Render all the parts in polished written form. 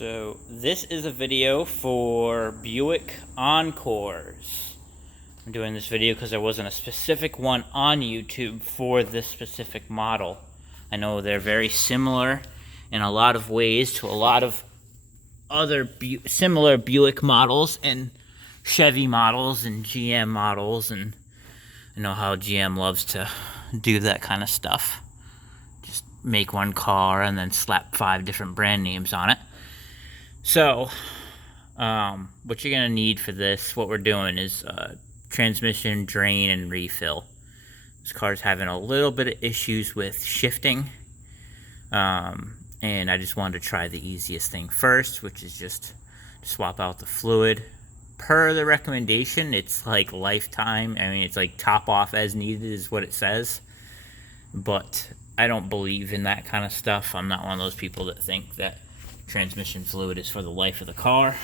So this is a video for Buick Encores. I'm doing this video because there wasn't a specific one on YouTube for this specific model. I know they're very similar in a lot of ways to a lot of other similar Buick models and Chevy models and GM models, and I know how GM loves to do that kind of stuff. Just make one car and then slap 5 different brand names on it. So, what you're going to need for this, what we're doing is transmission, drain, and refill. This car's having a little bit of issues with shifting, and I just wanted to try the easiest thing first, which is just swap out the fluid. Per the recommendation, it's like lifetime. I mean, it's like top off as needed is what it says, but I don't believe in that kind of stuff. I'm not one of those people that think that transmission fluid is for the life of the car.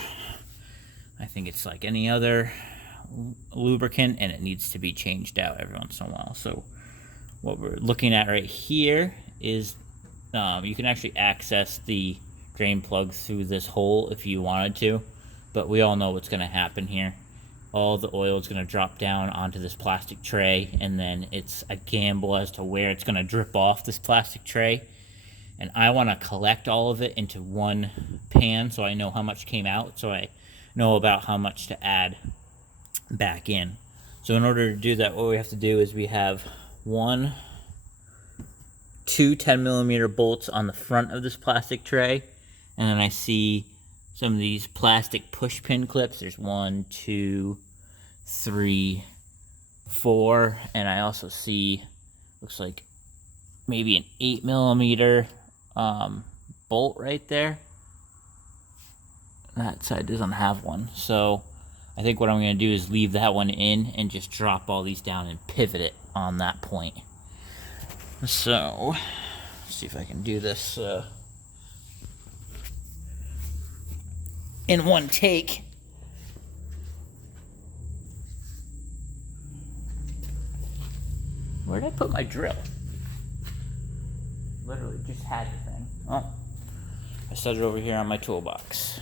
I think it's like any other lubricant, and it needs to be changed out every once in a while. So what we're looking at right here is you can actually access the drain plug through this hole if you wanted to, but we all know what's going to happen here. All the oil is going to drop down onto this plastic tray, and then it's a gamble as to where it's going to drip off this plastic tray. And I want to collect all of it into one pan so I know how much came out, so I know about how much to add back in. So in order to do that, what we have to do is we have two 10mm bolts on the front of this plastic tray, and then I see some of these plastic push pin clips. There's 1, 2, 3, 4, and I also see, looks like maybe an 8mm bolt right there. That side doesn't have one, so I think what I'm going to do is leave that one in and just drop all these down and pivot it on that point. So let's see if I can do this in one take. Where did I put my drill? Literally just had the thing. Oh, I set it over here on my toolbox.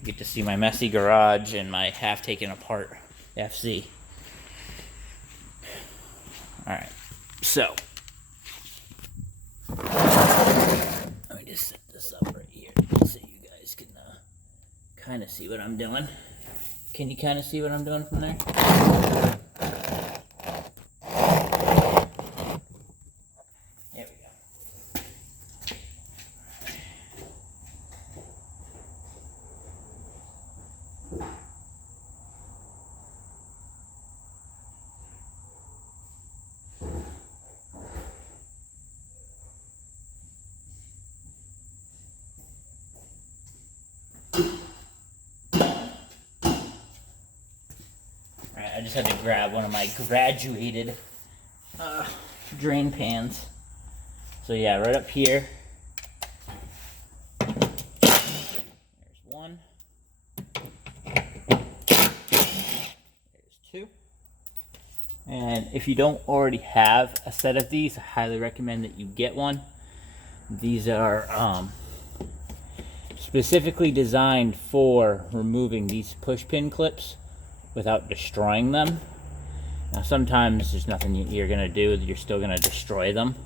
You get to see my messy garage and my half taken apart FC. Alright, so let me just set this up right here so you guys can kind of see what I'm doing. Can you kind of see what I'm doing from there? I just had to grab one of my graduated drain pans. So yeah, right up here. There's one. There's 2. And if you don't already have a set of these, I highly recommend that you get one. These are specifically designed for removing these push pin clips without destroying them. Now sometimes there's nothing you're going to do, you're still going to destroy them,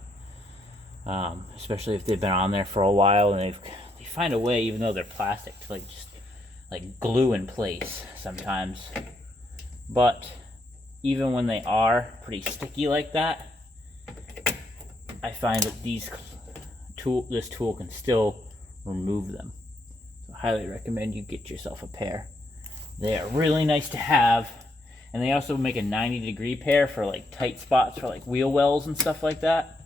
especially if they've been on there for a while and they find a way, even though they're plastic, to just glue in place sometimes. But even when they are pretty sticky like that, I find that this tool can still remove them. So I highly recommend you get yourself a pair. They are really nice to have, and they also make a 90-degree pair for tight spots for wheel wells and stuff like that.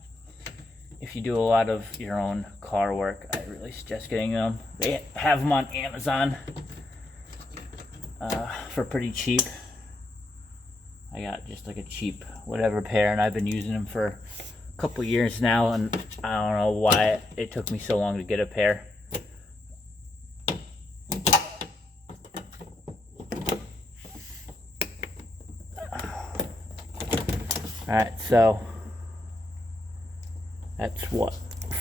If you do a lot of your own car work, I really suggest getting them. They have them on Amazon for pretty cheap. I got just a cheap whatever pair, and I've been using them for a couple years now, and I don't know why it took me so long to get a pair. Alright, so that's what,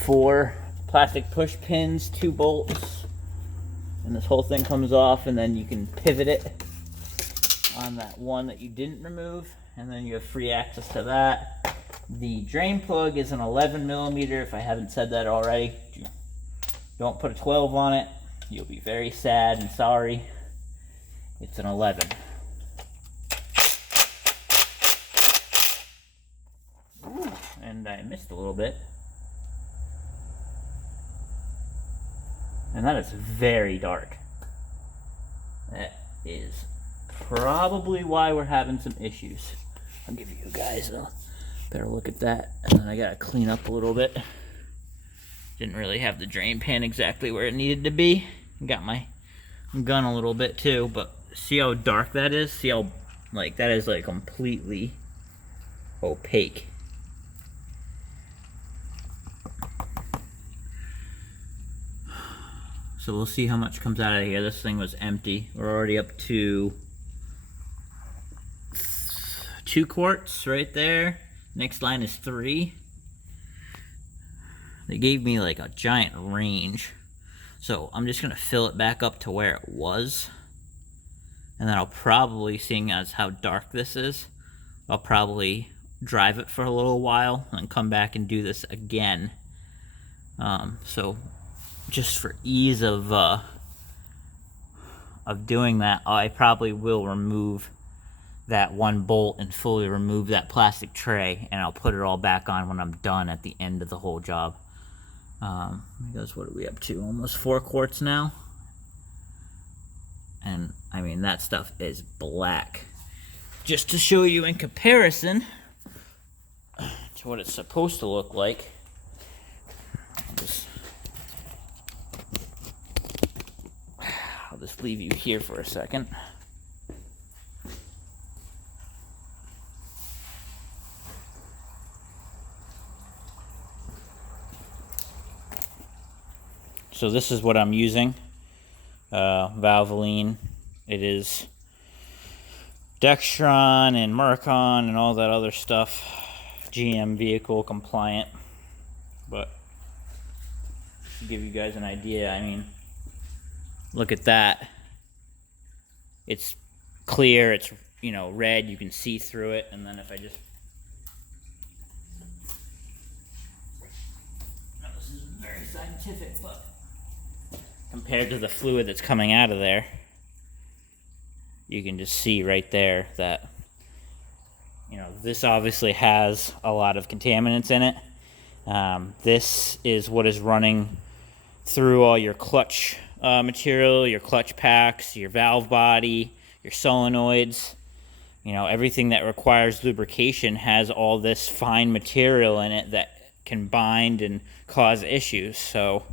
4 plastic push pins, 2 bolts, and this whole thing comes off, and then you can pivot it on that one that you didn't remove, and then you have free access to that. The drain plug is an 11 millimeter, if I haven't said that already. Don't put a 12 on it. You'll be very sad and sorry. It's an 11. Ooh, and I missed a little bit. And that is very dark. That is probably why we're having some issues. I'll give you guys a better look at that. And then I gotta clean up a little bit. Didn't really have the drain pan exactly where it needed to be. Got my gun a little bit too, but see how dark that is? See how, like, that is like completely opaque. So we'll see how much comes out of here. This thing was empty. We're already up to 2 quarts right there. Next line is 3. They gave me like a giant range. So I'm just gonna fill it back up to where it was. And then I'll probably, seeing as how dark this is, I'll probably drive it for a little while and come back and do this again. So just for ease of doing that, I probably will remove that 1 bolt and fully remove that plastic tray, and I'll put it all back on when I'm done at the end of the whole job. Because what are we up to? Almost 4 quarts now. And I mean, that stuff is black. Just to show you in comparison to what it's supposed to look like, I'll just leave you here for a second. So this is what I'm using, Valvoline. It is Dextron and Mercon and all that other stuff, GM vehicle compliant. But to give you guys an idea, I mean, look at that. It's clear, it's, you know, red, you can see through it. And then if I just, now this is very scientific, but compared to the fluid that's coming out of there, you can just see right there that, you know, this obviously has a lot of contaminants in it. This is what is running through all your clutch material, your clutch packs, your valve body, your solenoids. You know, everything that requires lubrication has all this fine material in it that can bind and cause issues. So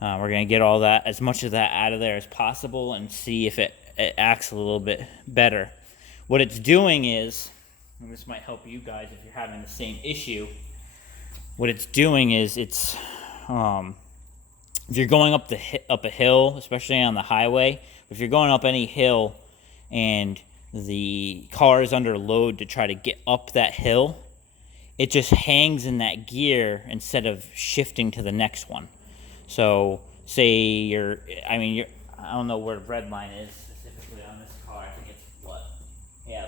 we're going to get all that, as much of that out of there as possible, and see if it acts a little bit better. What it's doing is, and this might help you guys if you're having the same issue, what it's doing is it's, if you're going up a hill, especially on the highway, if you're going up any hill and the car is under load to try to get up that hill, it just hangs in that gear instead of shifting to the next one. So say I don't know where red line is specifically on this car. I think it's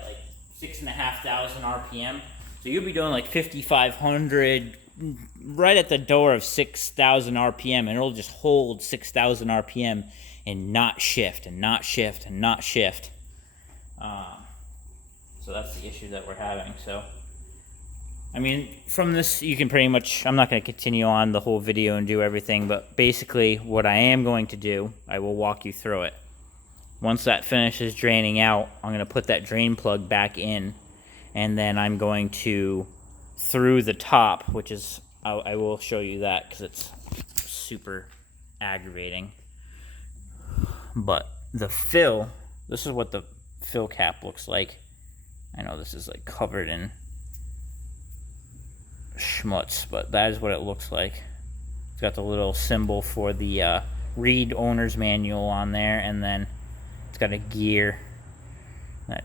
like 6,500 RPM. So you'll be doing like 5,500 right at the door of 6,000 RPM, and it'll just hold 6,000 RPM and not shift and not shift and not shift. So that's the issue that we're having. So I mean, from this, you can pretty much, I'm not going to continue on the whole video and do everything, but basically what I am going to do, I will walk you through it. Once that finishes draining out, I'm going to put that drain plug back in, and then I'm going to, through the top, which is, I will show you that because it's super aggravating. But the fill, this is what the fill cap looks like. I know this is like covered in schmutz, but that is what it looks like. It's got the little symbol for the read owner's manual on there, and then it's got a gear that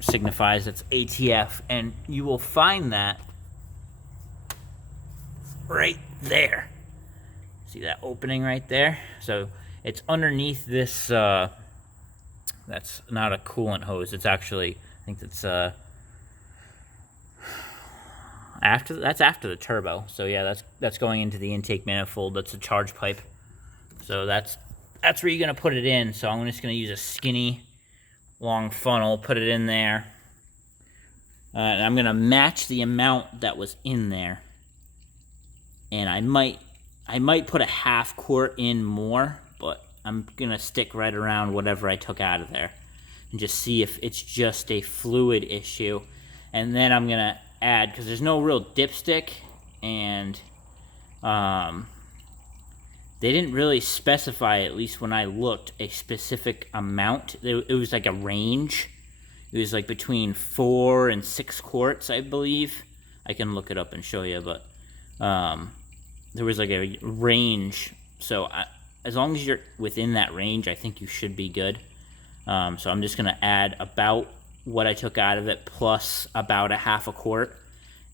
signifies it's ATF, and you will find that right there. See that opening right there? So it's underneath this, that's not a coolant hose. It's actually, I think that's after the turbo. So yeah, that's going into the intake manifold. That's a charge pipe. So that's where you're gonna put it in. So I'm just gonna use a skinny, long funnel, put it in there. And I'm gonna match the amount that was in there. And I might put a half quart in more, but I'm gonna stick right around whatever I took out of there and just see if it's just a fluid issue. And then I'm gonna add, because there's no real dipstick, and they didn't really specify, at least when I looked, a specific amount. It was like a range. It was like between 4 and 6 quarts, I believe. I can look it up and show you, but there was like a range. So as long as you're within that range, I think you should be good. So I'm just going to add about what I took out of it plus about a half a quart,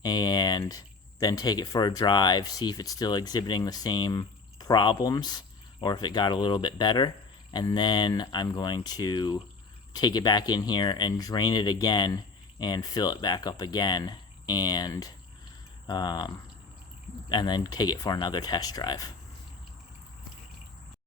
and then take it for a drive, see if it's still exhibiting the same problems or if it got a little bit better. And then I'm going to take it back in here and drain it again and fill it back up again, and then take it for another test drive.